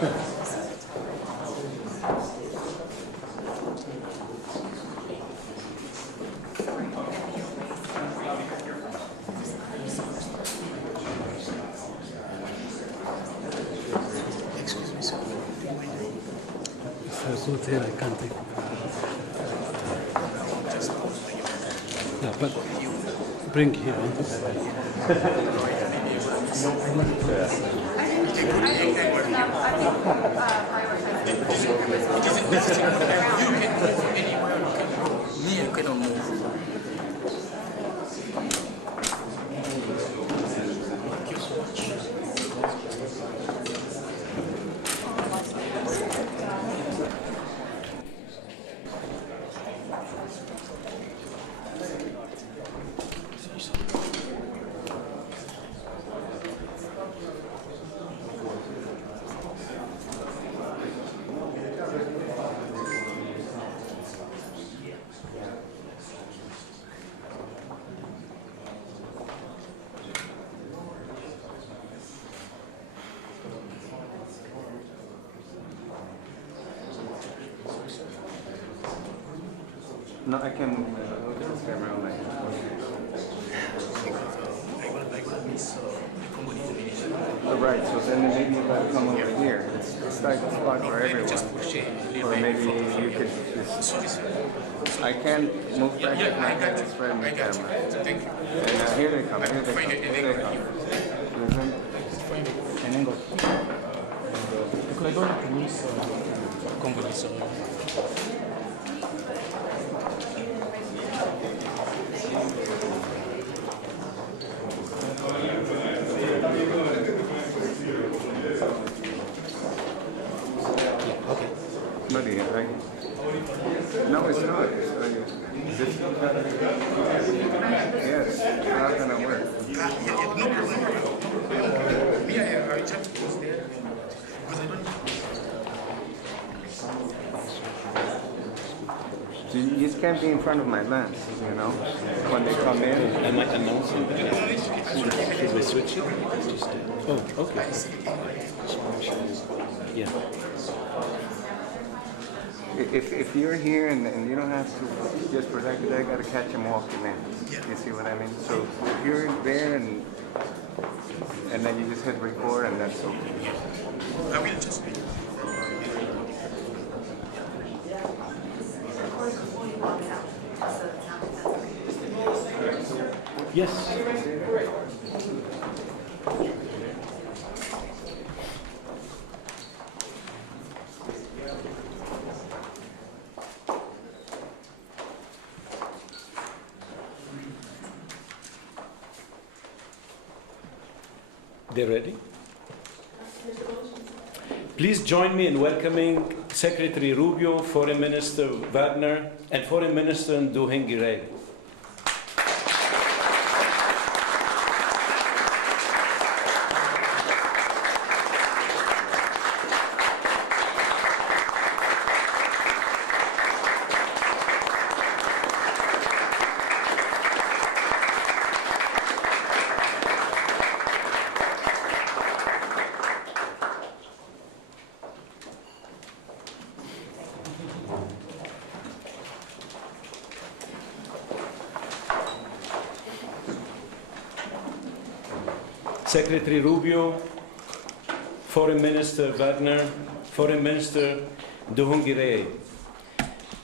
Here I can't take. Yeah, but bring here. No, I can look at this camera online. Oh, right, so then maybe if I come over here, it's like a spot for everyone. Or maybe you could just... I can't move back if my head is right in the camera. Thank you. And here they come, here they come, here they come. And then go. Could I go to police Congolese? Buddy, right? No, it's not. Yes, it's not going to work. I just was there because I don't. So you just can't be in front of my lens, you know, when they come in. I might announce it. Should we switch it? Oh, okay. Yeah. If you're here and you don't have to just protect it, I got to catch them walking in. You see what I mean? So if you're there and then you just hit record and that's okay. I will just be. Yes. They ready? Please join me in welcoming Secretary Rubio, Foreign Minister Wagner, and Foreign Minister Nduhungirehe. Secretary Rubio, Foreign Minister Wagner, Foreign Minister Nduhungirehe,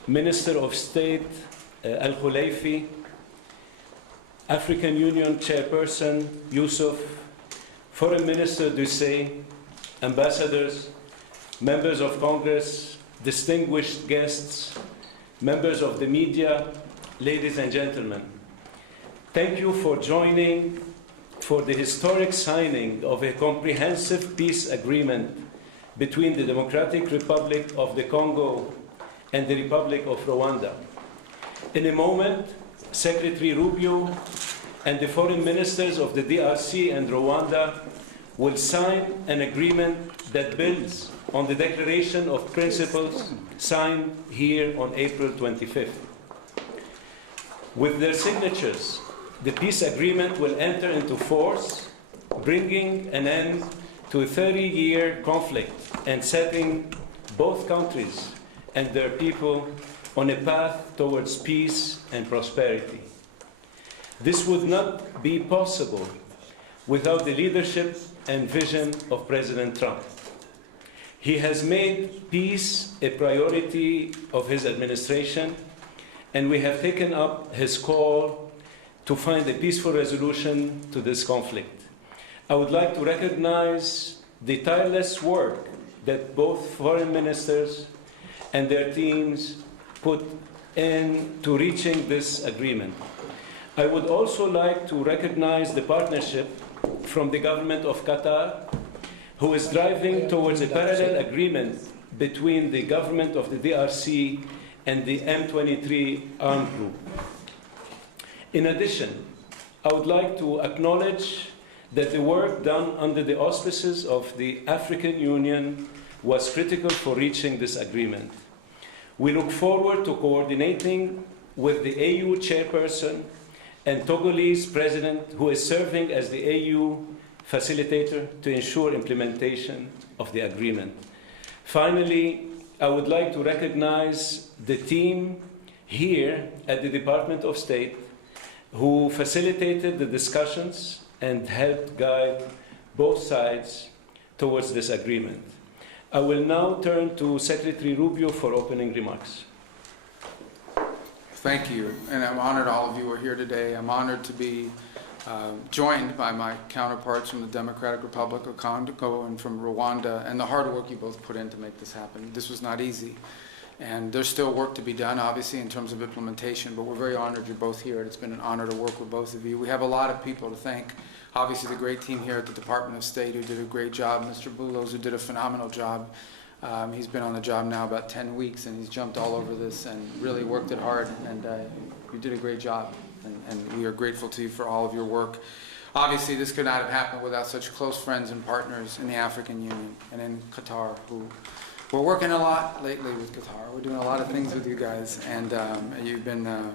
Minister of State Al-Khulaifi, African Union Chairperson Yusuf, Foreign Minister Dusay, ambassadors, members of Congress, distinguished guests, members of the media, ladies and gentlemen. Thank you for joining for the historic signing of a comprehensive peace agreement between the Democratic Republic of the Congo and the Republic of Rwanda. In a moment, Secretary Rubio and the foreign ministers of the DRC and Rwanda will sign an agreement that builds on the Declaration of Principles signed here on April 25th. With their signatures, the peace agreement will enter into force, bringing an end to a 30-year conflict and setting both countries and their people on a path towards peace and prosperity. This would not be possible without the leadership and vision of President Trump. He has made peace a priority of his administration, and we have taken up his call to find a peaceful resolution to this conflict. I would like to recognize the tireless work that both foreign ministers and their teams put into reaching this agreement. I would also like to recognize the partnership from the government of Qatar, who is driving towards a parallel agreement between the government of the DRC and the M23 armed group. In addition, I would like to acknowledge that the work done under the auspices of the African Union was critical for reaching this agreement. We look forward to coordinating with the AU chairperson and Togolese president, who is serving as the AU facilitator to ensure implementation of the agreement. Finally, I would like to recognize the team here at the Department of State who facilitated the discussions and helped guide both sides towards this agreement. I will now turn to Secretary Rubio for opening remarks. Thank you, and I'm honored all of you are here today. I'm honored to be joined by my counterparts from the Democratic Republic of Congo and from Rwanda, and the hard work you both put in to make this happen. This was not easy, and there's still work to be done, obviously, in terms of implementation, but we're very honored you're both here. It's been an honor to work with both of you. We have a lot of people to thank. Obviously, the great team here at the Department of State who did a great job, Mr. Bulos, who did a phenomenal job. He's been on the job now about 10 weeks, and he's jumped all over this and really worked it hard, and you did a great job, and we are grateful to you for all of your work. Obviously, this could not have happened without such close friends and partners in the African Union and in Qatar, who we're working a lot lately with Qatar. We're doing a lot of things with you guys, and you've been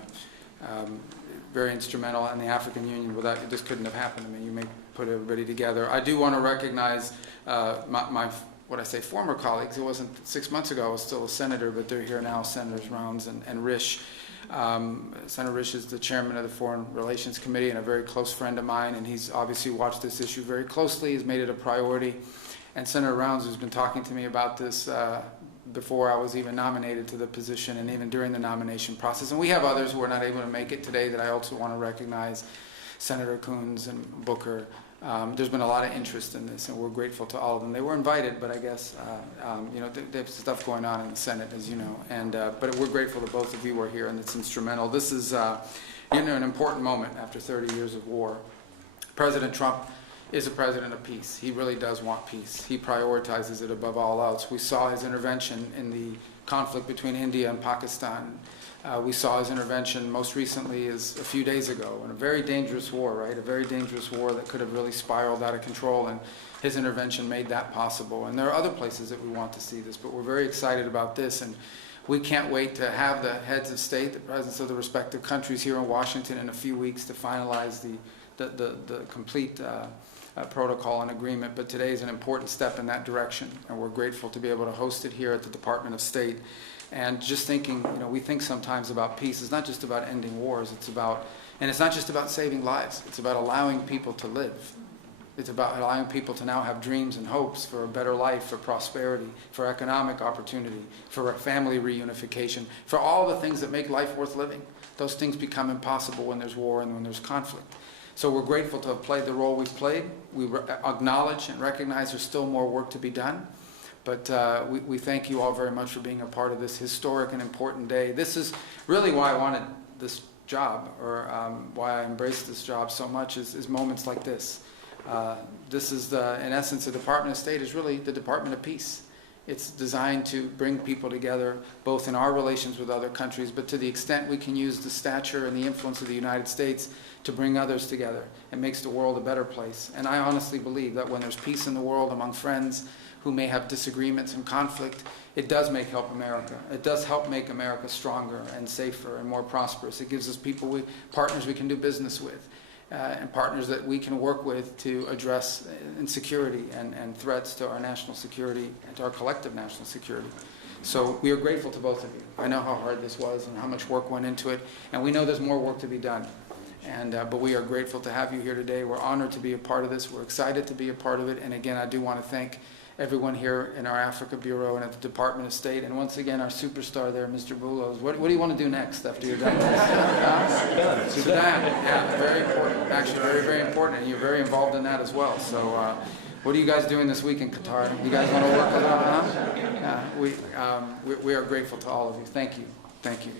very instrumental in the African Union. Without this couldn't have happened. I mean, you may put everybody together. I do want to recognize my what I say, former colleagues. It wasn't 6 months ago, I was still a senator, but they're here now, Senators Rounds and Risch. Senator Risch is the chairman of the Foreign Relations Committee and a very close friend of mine, and he's obviously watched this issue very closely, he's made it a priority. And Senator Rounds, who's been talking to me about this before I was even nominated to the position and even during the nomination process. And we have others who are not able to make it today that I also want to recognize, Senator Coons and Booker. There's been a lot of interest in this, and we're grateful to all of them. They were invited, but I guess you know, there's stuff going on in the Senate, as you know. And but we're grateful that both of you are here, and it's instrumental. This is you know, an important moment after 30 years of war. President Trump is a president of peace. He really does want peace. He prioritizes it above all else. We saw his intervention in the conflict between India and Pakistan. We saw his intervention most recently as a few days ago in a very dangerous war, right? A very dangerous war that could have really spiraled out of control, and his intervention made that possible. And there are other places that we want to see this, but we're very excited about this, and we can't wait to have the heads of state, the presidents of the respective countries here in Washington in a few weeks to finalize the complete protocol and agreement. But today is an important step in that direction, and we're grateful to be able to host it here at the Department of State. And just thinking, you know, we think sometimes about peace. It's not just about ending wars. It's about, and it's not just about saving lives. It's about allowing people to live. It's about allowing people to now have dreams and hopes for a better life, for prosperity, for economic opportunity, for family reunification, for all the things that make life worth living. Those things become impossible when there's war and when there's conflict. So we're grateful to have played the role we've played. We acknowledge and recognize there's still more work to be done. But we thank you all very much for being a part of this historic and important day. This is really why I wanted this job, or why I embraced this job so much, is moments like this. This is, in essence, the Department of State is really the Department of Peace. It's designed to bring people together, both in our relations with other countries, but to the extent we can use the stature and the influence of the United States to bring others together. It makes the world a better place. And I honestly believe that when there's peace in the world among friends who may have disagreements and conflict, it does help America. It does help make America stronger and safer and more prosperous. It gives us partners we can do business with. and partners that we can work with to address insecurity and threats to our national security and to our collective national security. So we are grateful to both of you. I know how hard this was and how much work went into it, and we know there's more work to be done. But we are grateful to have you here today. We're honored to be a part of this. We're excited to be a part of it. And again, I do want to thank everyone here in our Africa Bureau and at the Department of State. And once again, our superstar there, Mr. Bulos. What do you want to do next after you're done with this? Sudan. Yeah, very important. Actually, very, very important. And you're very involved in that as well. So what are you guys doing this week in Qatar? You guys want to work with us? We are grateful to all of you. Thank you. Thank you.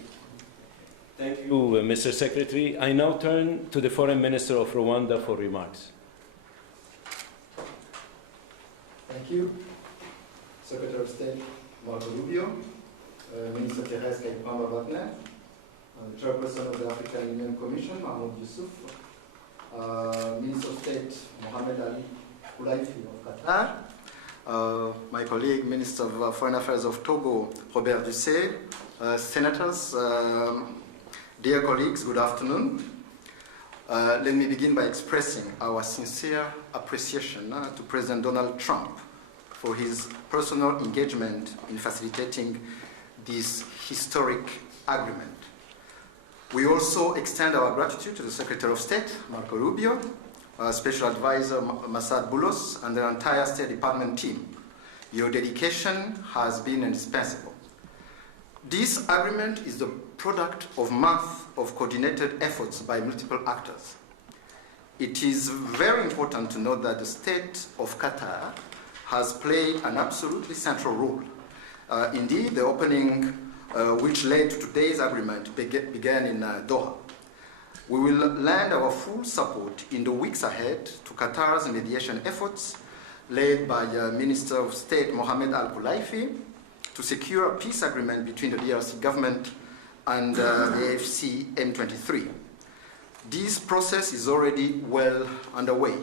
Thank you, Mr. Secretary. I now turn to the Foreign Minister of Rwanda for remarks. Thank you. Secretary of State Marco Rubio, Minister Thérèse Kayikwamba Wagner, the Chairperson of the African Union Commission, Mahmoud Yusuf, Minister of State Mohamed Ali Koulaifi of Qatar, my colleague, Minister of Foreign Affairs of Togo, Robert Dussé, senators, dear colleagues, good afternoon. Let me begin by expressing our sincere appreciation to President Donald Trump for his personal engagement in facilitating this historic agreement. We also extend our gratitude to the Secretary of State, Marco Rubio, Special Advisor Masad Boulos, and the entire State Department team. Your dedication has been indispensable. This agreement is the product of months of coordinated efforts by multiple actors. It is very important to note that the state of Qatar has played an absolutely central role. Indeed, the opening which led to today's agreement began in Doha. We will lend our full support in the weeks ahead to Qatar's mediation efforts led by Minister of State Mohamed Al Koulaifi to secure a peace agreement between the DRC government and the AFC M23. This process is already well underway.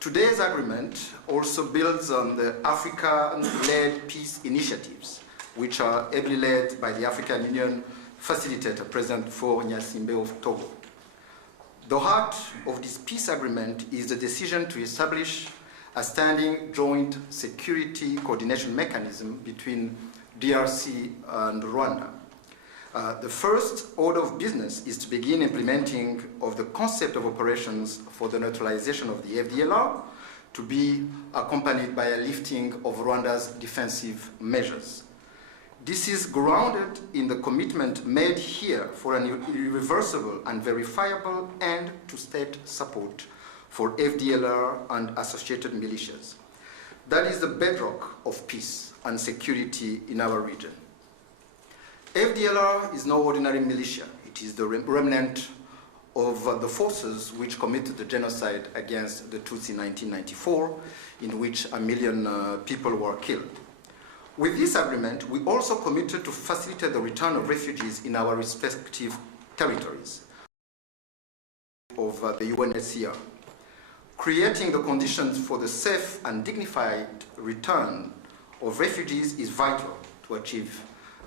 Today's agreement also builds on the African-led peace initiatives, which are ably led by the African Union Facilitator, President Faure Gnassingbé of Togo. The heart of this peace agreement is the decision to establish a standing joint security coordination mechanism between DRC and Rwanda. The first order of business is to begin implementing of the concept of operations for the neutralization of the FDLR, to be accompanied by a lifting of Rwanda's defensive measures. This is grounded in the commitment made here for an irreversible and verifiable end to state support for FDLR and associated militias. That is the bedrock of peace and security in our region. FDLR is no ordinary militia. It is the remnant of the forces which committed the genocide against the Tutsi in 1994, in which 1 million people were killed. With this agreement, we also committed to facilitate the return of refugees in our respective territories of the UNHCR. Creating the conditions for the safe and dignified return of refugees is vital to achieve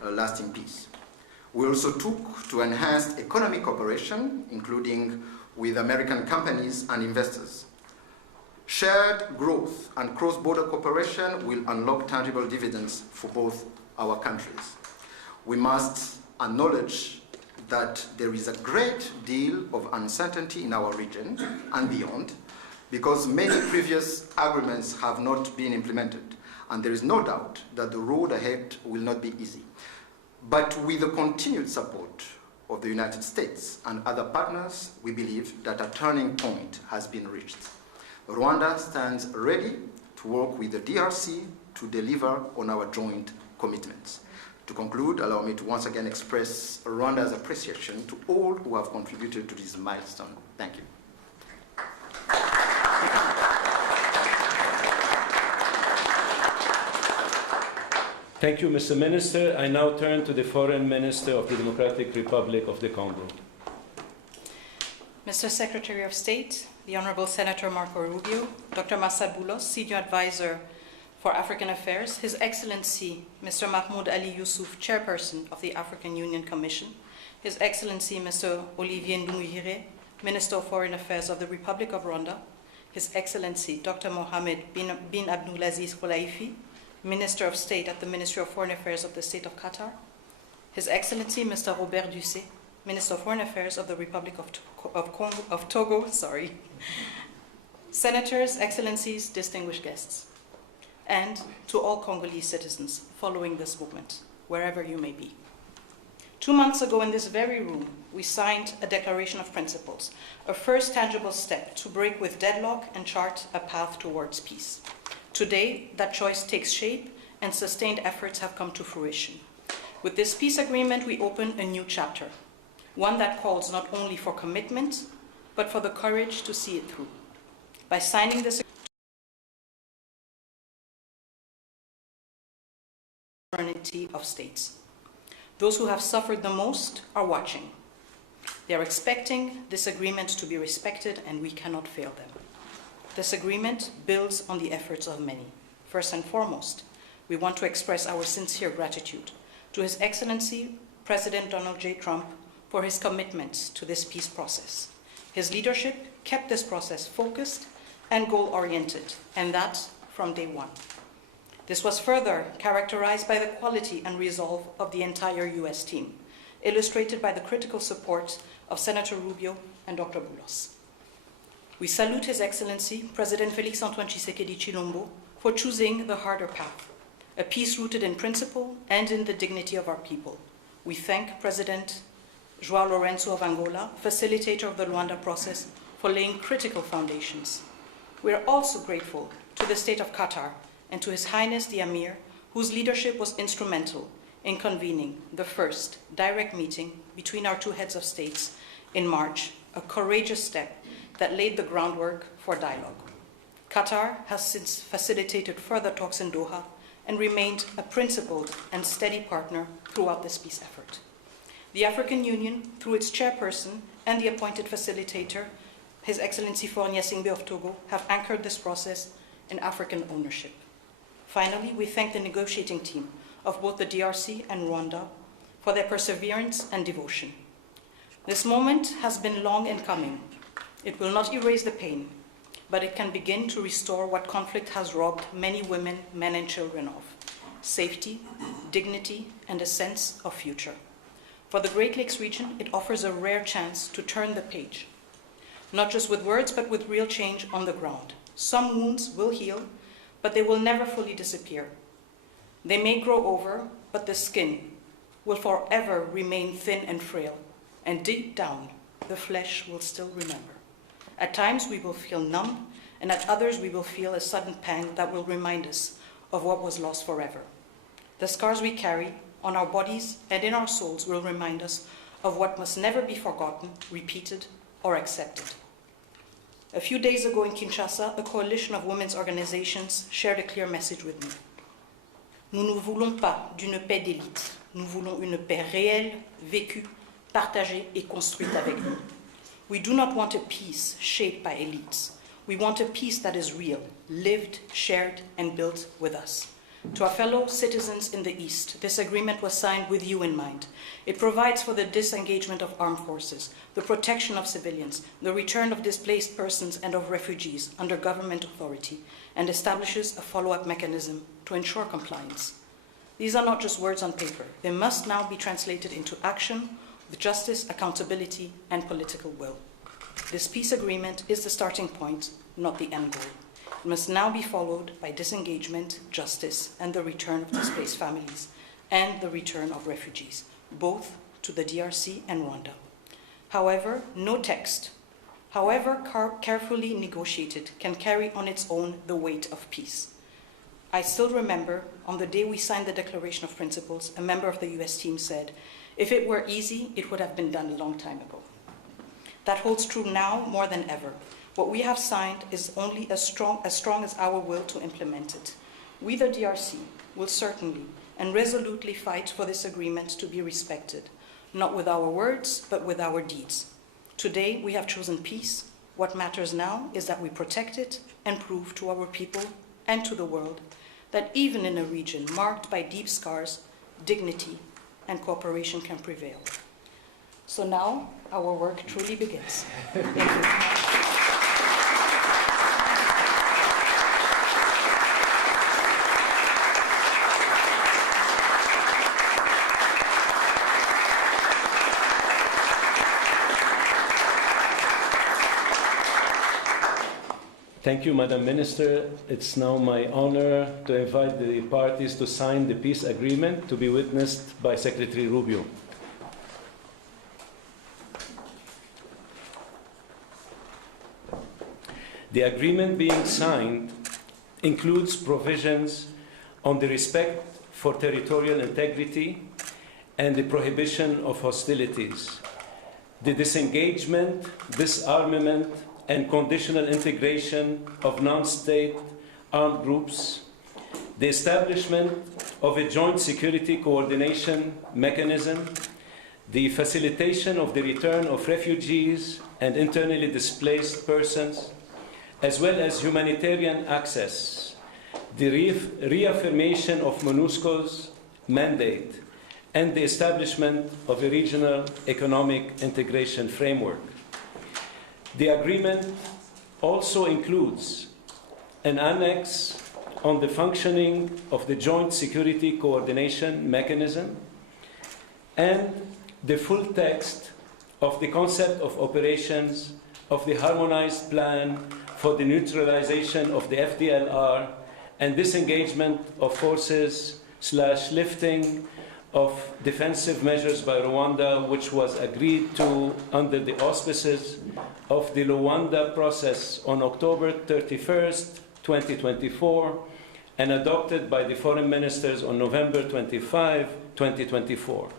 lasting peace. We also took to enhance economic cooperation, including with American companies and investors. Shared growth and cross-border cooperation will unlock tangible dividends for both our countries. We must acknowledge that there is a great deal of uncertainty in our region and beyond, because many previous agreements have not been implemented, and there is no doubt that the road ahead will not be easy. But with the continued support of the United States and other partners, we believe that a turning point has been reached. Rwanda stands ready to work with the DRC to deliver on our joint commitments. To conclude, allow me to once again express Rwanda's appreciation to all who have contributed to this milestone. Thank you. Thank you, Mr. Minister. I now turn to the Foreign Minister of the Democratic Republic of the Congo. Mr. Secretary of State, the Honorable Senator Marco Rubio, Dr. Masad Boulos, Senior Advisor for African Affairs, His Excellency Mr. Mahmoud Ali Yusuf, Chairperson of the African Union Commission, His Excellency Mr. Olivier Nduhungirehe, Minister of Foreign Affairs of the Republic of Rwanda, His Excellency Dr. Mohamed bin Abdulaziz Khulaifi, Minister of State at the Ministry of Foreign Affairs of the State of Qatar, His Excellency Mr. Robert Ducé, Minister of Foreign Affairs of the Republic of Togo, Senators, Excellencies, distinguished guests, and to all Congolese citizens following this movement, wherever you may be. 2 months ago in this very room, we signed a Declaration of Principles, a first tangible step to break with deadlock and chart a path towards peace. Today, that choice takes shape and sustained efforts have come to fruition. With this peace agreement, we open a new chapter, one that calls not only for commitment, but for the courage to see it through. By signing this sovereignty of states. Those who have suffered the most are watching. They are expecting this agreement to be respected, and we cannot fail them. This agreement builds on the efforts of many. First and foremost, we want to express our sincere gratitude to His Excellency President Donald J. Trump for his commitment to this peace process. His leadership kept this process focused and goal-oriented, and that from day one. This was further characterized by the quality and resolve of the entire U.S. team, illustrated by the critical support of Senator Rubio and Dr. Boulos. We salute His Excellency, President Félix Antoine Tshisekedi Chilombo, for choosing the harder path, a peace rooted in principle and in the dignity of our people. We thank President João Lourenço of Angola, facilitator of the Rwanda process, for laying critical foundations. We are also grateful to the State of Qatar and to His Highness the Emir, whose leadership was instrumental in convening the first direct meeting between our two heads of states in March, a courageous step that laid the groundwork for dialogue. Qatar has since facilitated further talks in Doha and remained a principled and steady partner throughout this peace effort. The African Union, through its chairperson and the appointed facilitator, His Excellency Faure Gnassingbé of Togo, have anchored this process in African ownership. Finally, we thank the negotiating team of both the DRC and Rwanda for their perseverance and devotion. This moment has been long in coming. It will not erase the pain, but it can begin to restore what conflict has robbed many women, men, and children of: safety, dignity, and a sense of future. For the Great Lakes region, it offers a rare chance to turn the page, not just with words, but with real change on the ground. Some wounds will heal, but they will never fully disappear. They may grow over, but the skin will forever remain thin and frail, and deep down, the flesh will still remember. At times we will feel numb, and at others we will feel a sudden pang that will remind us of what was lost forever. The scars we carry on our bodies and in our souls will remind us of what must never be forgotten, repeated, or accepted. A few days ago in Kinshasa, a coalition of women's organizations shared a clear message with me. Nous ne voulons pas d'une paix d'élite. Nous voulons une paix réelle, vécue, partagée et construite avec nous. We do not want a peace shaped by elites. We want a peace that is real, lived, shared, and built with us. To our fellow citizens in the East, this agreement was signed with you in mind. It provides for the disengagement of armed forces, the protection of civilians, the return of displaced persons and of refugees under government authority, and establishes a follow-up mechanism to ensure compliance. These are not just words on paper. They must now be translated into action with justice, accountability, and political will. This peace agreement is the starting point, not the end goal. It must now be followed by disengagement, justice, and the return of displaced families, and the return of refugees, both to the DRC and Rwanda. However, no text, however carefully negotiated, can carry on its own the weight of peace. I still remember, on the day we signed the Declaration of Principles, a member of the US team said, "If it were easy, it would have been done a long time ago." That holds true now more than ever. What we have signed is only as strong as our will to implement it. We, the DRC, will certainly and resolutely fight for this agreement to be respected, not with our words, but with our deeds. Today, we have chosen peace. What matters now is that we protect it and prove to our people and to the world that even in a region marked by deep scars, dignity and cooperation can prevail. So now our work truly begins. Thank you. Thank you, Madam Minister. It's now my honor to invite the parties to sign the peace agreement to be witnessed by Secretary Rubio. The agreement being signed includes provisions on the respect for territorial integrity and the prohibition of hostilities, the disengagement, disarmament, and conditional integration of non-state armed groups, the establishment of a joint security coordination mechanism, the facilitation of the return of refugees and internally displaced persons, as well as humanitarian access, the reaffirmation of MONUSCO's mandate, and the establishment of a regional economic integration framework. The agreement also includes an annex on the functioning of the Joint Security Coordination Mechanism and the full text of the concept of operations of the Harmonized Plan for the Neutralization of the FDLR and disengagement of forces / lifting of defensive measures by Rwanda, which was agreed to under the auspices of the Luanda process on October 31st, 2024, and adopted by the foreign ministers on November 25, 2024.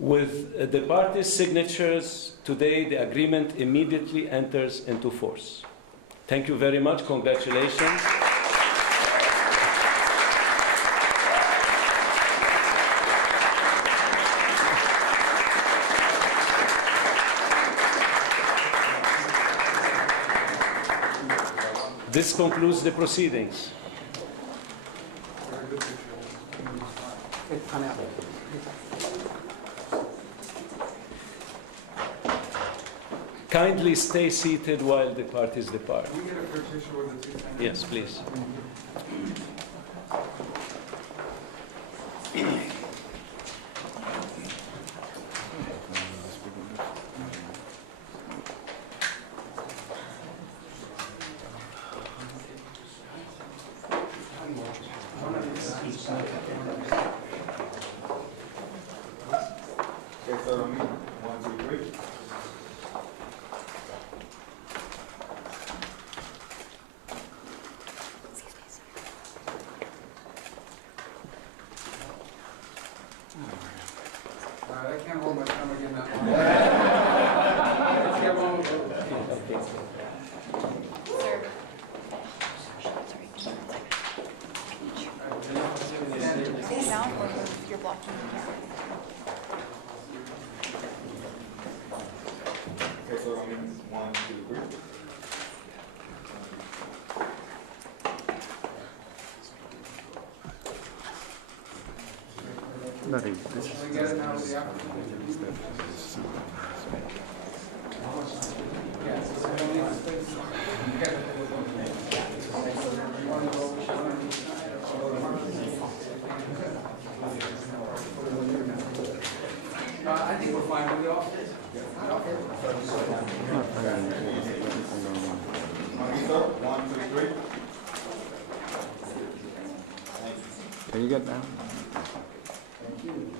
With the parties' signatures today, the agreement immediately enters into force. Thank you very much. Congratulations. This concludes the proceedings. Kindly stay seated while the parties depart. Can we get a picture with the two senators? Yes, please. I can't hold my thumb again now. Sit down or you're blocking the camera. Okay, so I mean, 1, 2, 3. Nothing. This is We get it now with the applicant. I think we're fine with the office. Can you get down? Thank you.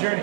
Journey.